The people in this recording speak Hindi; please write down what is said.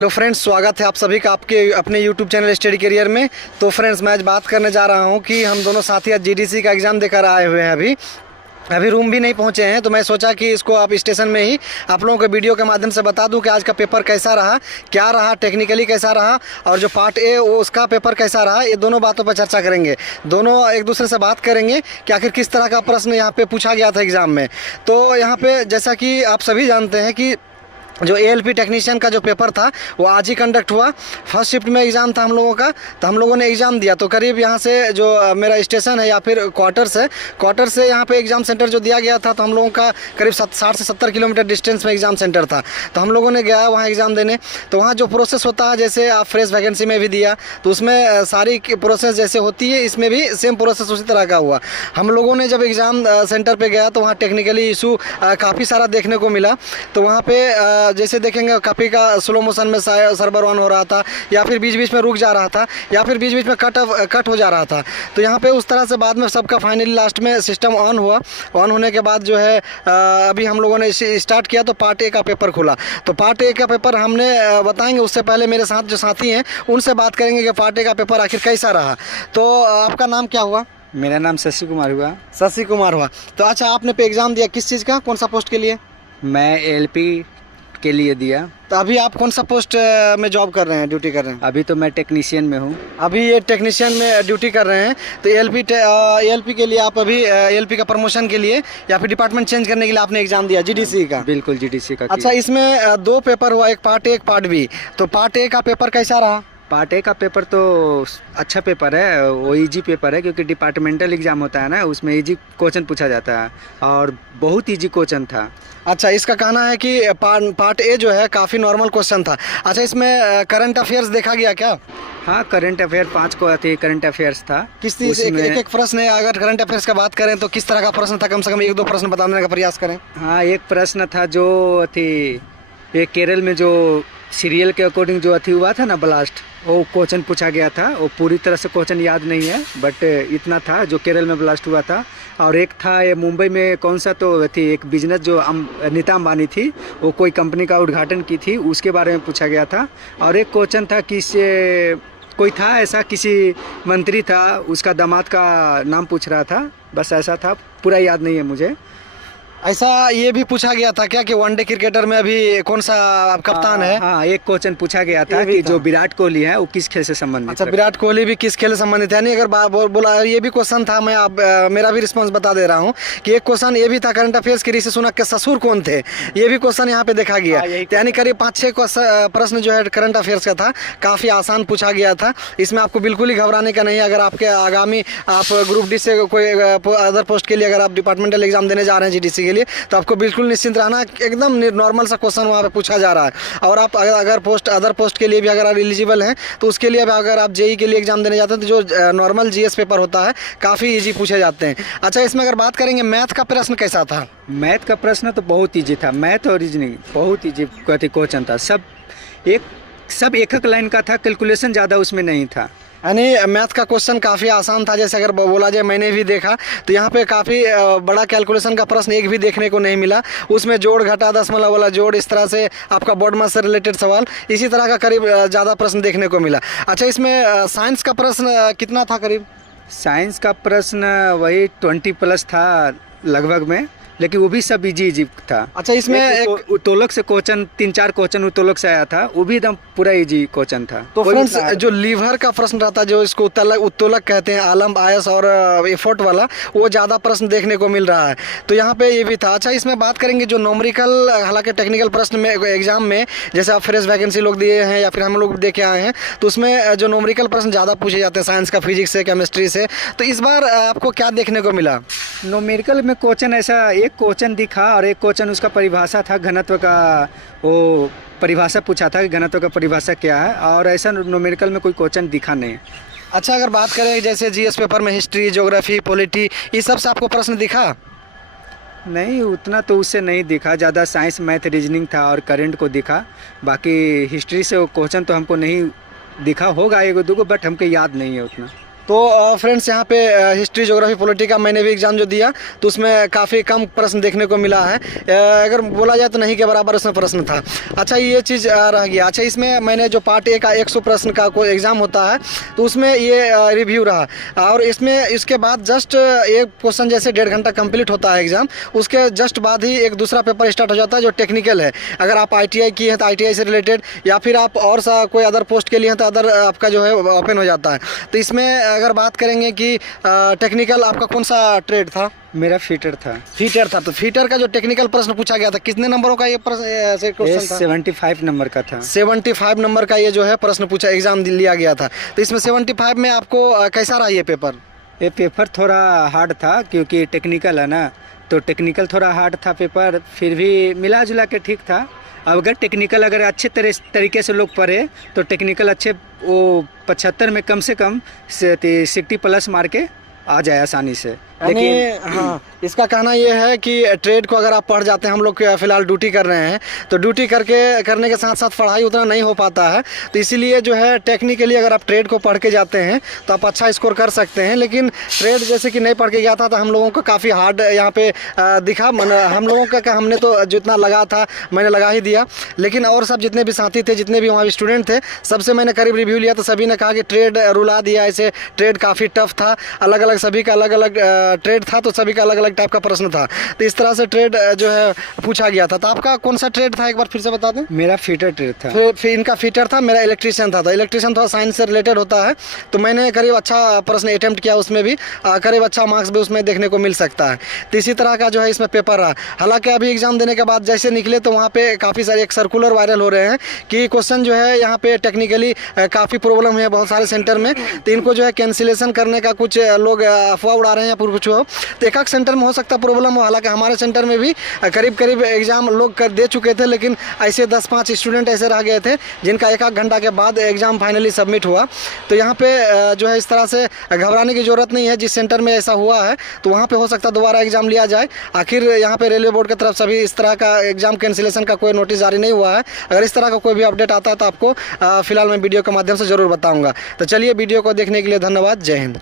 हेलो फ्रेंड्स, स्वागत है आप सभी का आपके अपने यूट्यूब चैनल स्टडी करियर में। तो फ्रेंड्स, मैं आज बात करने जा रहा हूं कि हम दोनों साथी आज जीडीसी का एग्ज़ाम देकर आए हुए हैं। अभी रूम भी नहीं पहुंचे हैं, तो मैं सोचा कि इसको आप स्टेशन में ही आप लोगों को वीडियो के माध्यम से बता दूं कि आज का पेपर कैसा रहा, क्या रहा, टेक्निकली कैसा रहा, और जो पार्ट ए वो उसका पेपर कैसा रहा। ये दोनों बातों पर चर्चा करेंगे। दोनों एक दूसरे से बात करेंगे कि आखिर किस तरह का प्रश्न यहाँ पे पूछा गया था एग्ज़ाम में। तो यहाँ पे जैसा कि आप सभी जानते हैं कि जो एएलपी टेक्नीशियन का जो पेपर था वो आज ही कंडक्ट हुआ। फर्स्ट शिफ्ट में एग्ज़ाम था हम लोगों का, तो हम लोगों ने एग्ज़ाम दिया। तो करीब यहाँ से जो मेरा स्टेशन है या फिर क्वार्टर से यहाँ पे एग्ज़ाम सेंटर जो दिया गया था, तो हम लोगों का करीब 60 से 70 किलोमीटर डिस्टेंस में एग्ज़ाम सेंटर था। तो हम लोगों ने गया वहाँ एग्ज़ाम देने। तो वहाँ जो प्रोसेस होता है, जैसे आप फ्रेश वैकेंसी में भी दिया, तो उसमें सारी प्रोसेस जैसे होती है, इसमें भी सेम प्रोसेस उसी तरह का हुआ। हम लोगों ने जब एग्ज़ाम सेंटर पर गया तो वहाँ टेक्निकली इशू काफ़ी सारा देखने को मिला। तो वहाँ पर जैसे देखेंगे काफ़ी का स्लो मोशन में सर्वर ऑन हो रहा था, या फिर बीच बीच में रुक जा रहा था, या फिर बीच बीच में कट हो जा रहा था। तो यहाँ पे उस तरह से बाद में सबका फाइनली लास्ट में सिस्टम ऑन हुआ। ऑन होने के बाद जो है अभी हम लोगों ने स्टार्ट किया, तो पार्ट ए का पेपर खुला। तो पार्ट ए का पेपर हमने बताएंगे, उससे पहले मेरे साथ जो साथी हैं उनसे बात करेंगे कि पार्ट ए का पेपर आखिर कैसा रहा। तो आपका नाम क्या हुआ? मेरा नाम शशि कुमार हुआ। शशि कुमार हुआ। तो अच्छा, आपने पे एग्ज़ाम दिया किस चीज़ का, कौन सा पोस्ट के लिए? मैं एलपी के लिए दिया। तो अभी आप कौन सा पोस्ट में जॉब कर रहे हैं, ड्यूटी कर रहे हैं? अभी तो मैं टेक्नीशियन में हूँ। अभी ये टेक्नीशियन में ड्यूटी कर रहे हैं। तो एएलपी के लिए आप अभी एएलपी का प्रमोशन के लिए या फिर डिपार्टमेंट चेंज करने के लिए आपने एग्जाम दिया जीडीसी का? बिल्कुल, जीडीसी का। अच्छा, इसमें दो पेपर हुआ, एक पार्ट ए एक पार्ट बी। तो पार्ट ए का पेपर कैसा रहा? पार्ट ए का पेपर तो अच्छा पेपर है, वो इजी पेपर है, क्योंकि डिपार्टमेंटल एग्जाम होता है ना, उसमें इजी क्वेश्चन पूछा जाता है और बहुत इजी क्वेश्चन था। अच्छा, इसका कहना है कि पार्ट ए जो है काफ़ी नॉर्मल क्वेश्चन था। अच्छा, इसमें करंट अफेयर्स देखा गया क्या? हाँ, करंट अफेयर 5 को आती है, करंट अफेयर्स था। किस चीज़ एक प्रश्न है? अगर करंट अफेयर्स का बात करें तो किस तरह का प्रश्न था? कम से कम एक दो प्रश्न बताने का प्रयास करें। हाँ, एक प्रश्न था जो थी, ये केरल में जो सीरियल के अकॉर्डिंग जो अथी हुआ था ना, ब्लास्ट, वो क्वेश्चन पूछा गया था। वो पूरी तरह से क्वेश्चन याद नहीं है, बट इतना था जो केरल में ब्लास्ट हुआ था। और एक था ये मुंबई में कौन सा तो थी, एक बिजनेस जो नीता अंबानी थी, वो कोई कंपनी का उद्घाटन की थी, उसके बारे में पूछा गया था। और एक क्वेश्चन था कि कोई था ऐसा, किसी मंत्री था, उसका दामाद का नाम पूछ रहा था, बस ऐसा था, पूरा याद नहीं है मुझे। ऐसा ये भी पूछा गया था क्या कि वनडे क्रिकेटर में अभी कौन सा कप्तान है? हाँ, एक क्वेश्चन पूछा गया था कि जो विराट कोहली है वो किस खेल से संबंधित है। अच्छा, विराट कोहली भी किस खेल से संबंधित है? नहीं, अगर बोला ये भी क्वेश्चन था, मैं मेरा भी रिस्पांस बता दे रहा हूँ कि एक क्वेश्चन ये भी था करंट अफेयर्स की, ऋषि सुनक के ससुर कौन थे, ये भी क्वेश्चन यहाँ पे देखा गया। यानी करीब 5-6 प्रश्न जो है करंट अफेयर्स का था, काफ़ी आसान पूछा गया था। इसमें आपको बिल्कुल ही घबराने का नहीं है। अगर आपके आगामी आप ग्रुप डी से कोई अदर पोस्ट के लिए अगर आप डिपार्टमेंटल एग्जाम देने जा रहे हैं जीडीसी के लिए, तो आपको बिल्कुल निश्चिंत रहना, एकदम नॉर्मल सा क्वेश्चन वहाँ पे पूछा जा रहा है। और आप अगर अदर पोस्ट के लिए भी अगर आप एलिजिबल हैं, तो उसके लिए अगर आप जेई के लिए एग्जाम देने जाते हैं, तो जो नॉर्मल जीएस पेपर होता है काफ़ी इजी पूछे जाते हैं। अच्छा, इसमें अगर बात करेंगे मैथ का प्रश्न कैसा था? मैथ का प्रश्न तो बहुत ईजी था। मैथ और रीजनिंग बहुत ईजी क्वेश्चन था। सब एक लाइन का था, कैलकुलेशन ज़्यादा उसमें नहीं था। यानी मैथ का क्वेश्चन काफ़ी आसान था। जैसे अगर बोला जाए, मैंने भी देखा तो यहाँ पे काफ़ी बड़ा कैलकुलेशन का प्रश्न एक भी देखने को नहीं मिला। उसमें जोड़ घटा, दशमलव वाला जोड़, इस तरह से आपका बोर्ड मास से रिलेटेड सवाल, इसी तरह का करीब ज़्यादा प्रश्न देखने को मिला। अच्छा, इसमें साइंस का प्रश्न कितना था करीब? साइंस का प्रश्न वही 20+ था लगभग में, लेकिन वो भी सब इजी था। अच्छा, इसमें एक उत्तोलक से क्वेश्चन 3-4 क्वेश्चन उत्तोलक से आया था, वो भी एकदम पूरा इजी क्वेश्चन था। तो फ्रेंड्स, जो लीवर का प्रश्न रहता है, जो इसको उत्तोलक कहते हैं, आलम, आयस और एफोर्ट वाला, वो ज़्यादा प्रश्न देखने को मिल रहा है। तो यहाँ पे ये भी था। अच्छा, इसमें बात करेंगे जो नॉमरिकल, हालांकि टेक्निकल प्रश्न में एग्जाम में जैसे आप फ्रेश वैकेंसी लोग दिए हैं या फिर हम लोग दे के आए हैं, तो उसमें जो नॉमरिकल प्रश्न ज़्यादा पूछे जाते हैं साइंस का, फिजिक्स से, केमिस्ट्री से। तो इस बार आपको क्या देखने को मिला? नॉमरिकल में क्वेश्चन ऐसा एक क्वेश्चन दिखा, और एक क्वेश्चन उसका परिभाषा था, घनत्व का वो परिभाषा पूछा था कि घनत्व का परिभाषा क्या है, और ऐसा न्यूमेरिकल में कोई क्वेश्चन दिखा नहीं। अच्छा, अगर बात करें जैसे जीएस पेपर में हिस्ट्री, ज्योग्राफी, पॉलिटी, इस सब से आपको प्रश्न दिखा? नहीं, उतना तो उससे नहीं दिखा। ज़्यादा साइंस, मैथ, रीजनिंग था और करंट को दिखा। बाकी हिस्ट्री से वो क्वेश्चन तो हमको नहीं दिखा, होगा एक दो, बट हमको याद नहीं है उतना। तो फ्रेंड्स यहाँ पे हिस्ट्री ज्योग्राफी पॉलिटी का मैंने भी एग्ज़ाम जो दिया तो उसमें काफ़ी कम प्रश्न देखने को मिला है। अगर बोला जाए तो नहीं के बराबर उसमें प्रश्न था। अच्छा ये चीज़ रह गया। अच्छा इसमें मैंने जो पार्ट ए का 100 प्रश्न का कोई एग्ज़ाम होता है तो उसमें ये रिव्यू रहा और इसमें इसके बाद जस्ट एक क्वेश्चन जैसे 1.5 घंटा कंप्लीट होता है एग्ज़ाम, उसके जस्ट बाद ही एक दूसरा पेपर स्टार्ट हो जाता है जो टेक्निकल है। अगर आप ITI किए हैं तो ITI से रिलेटेड या फिर आप और सा कोई अदर पोस्ट के लिए हैं तो अदर आपका जो है ओपन हो जाता है। तो इसमें अगर बात करेंगे कि टेक्निकल आपका कौन सा ट्रेड था? मेरा फीटर था। फीटर था। तो फीटर का जो टेक्निकल प्रश्न पूछा गया था कितने नंबरों का ये क्वेश्चन था? 75 नंबर का था। 75 नंबर का ये जो है प्रश्न पूछा एग्जाम लिया गया था। तो इसमें 75 में आपको कैसा रहा ये पेपर? ये पेपर थोड़ा हार्ड था क्योंकि टेक्निकल है ना, तो टेक्निकल थोड़ा हार्ड था पेपर, फिर भी मिला जुला के ठीक था। अब अगर टेक्निकल अगर अच्छे तरीके से लोग पढ़े तो टेक्निकल अच्छे वो 75 में कम से कम 60+ मार के आ जाए आसानी से। लेकिन हाँ, इसका कहना ये है कि ट्रेड को अगर आप पढ़ जाते हैं, हम लोग फिलहाल ड्यूटी कर रहे हैं तो ड्यूटी करने के साथ साथ पढ़ाई उतना नहीं हो पाता है, तो इसीलिए जो है टेक्निकली अगर आप ट्रेड को पढ़ के जाते हैं तो आप अच्छा स्कोर कर सकते हैं। लेकिन ट्रेड जैसे कि नहीं पढ़ के गया था तो हम लोगों को काफ़ी हार्ड यहाँ पे दिखा। हम लोगों का हमने तो जितना लगा था मैंने लगा ही दिया, लेकिन और सब जितने भी साथी थे, जितने भी वहाँ स्टूडेंट थे, सबसे मैंने करीब रिव्यू लिया तो सभी ने कहा कि ट्रेड रुला दिया, ऐसे ट्रेड काफ़ी टफ था, अलग अलग सभी का अलग अलग ट्रेड था तो सभी का अलग अलग टाइप का प्रश्न था। तो इस तरह से ट्रेड जो है पूछा गया था। तो आपका कौन सा ट्रेड था एक बार फिर से बता दें? मेरा फीटर ट्रेड था। फिर इनका फीटर था, मेरा इलेक्ट्रीशियन था। तो इलेक्ट्रीशियन थोड़ा साइंस से रिलेटेड होता है तो मैंने करीब अच्छा प्रश्न अटेम्प्ट किया, उसमें भी करीब अच्छा मार्क्स भी उसमें देखने को मिल सकता है। तो इसी तरह का जो है इसमें पेपर रहा। हालांकि अभी एग्जाम देने के बाद जैसे निकले तो वहाँ पे काफ़ी सारे एक सर्कुलर वायरल हो रहे हैं कि क्वेश्चन जो है यहाँ पे टेक्निकली काफ़ी प्रॉब्लम है बहुत सारे सेंटर में, तो इनको जो है कैंसिलेशन करने का कुछ लोग अफवाह उड़ा रहे हैं या फिर कुछ हो। तो एक सेंटर में हो सकता है प्रॉब्लम हो। हालांकि हमारे सेंटर में भी करीब एग्जाम लोग कर दे चुके थे, लेकिन ऐसे 10-5 स्टूडेंट ऐसे रह गए थे जिनका 1 घंटा के बाद एग्जाम फाइनली सबमिट हुआ। तो यहाँ पे जो है इस तरह से घबराने की ज़रूरत नहीं है। जिस सेंटर में ऐसा हुआ है तो वहाँ पे हो सकता है दोबारा एग्जाम लिया जाए। आखिर यहाँ पे रेलवे बोर्ड की तरफ से भी इस तरह का एग्जाम कैंसिलेशन का कोई नोटिस जारी नहीं हुआ है। अगर इस तरह का कोई भी अपडेट आता है तो आपको फिलहाल मैं वीडियो के माध्यम से ज़रूर बताऊँगा। तो चलिए, वीडियो को देखने के लिए धन्यवाद। जय हिंद।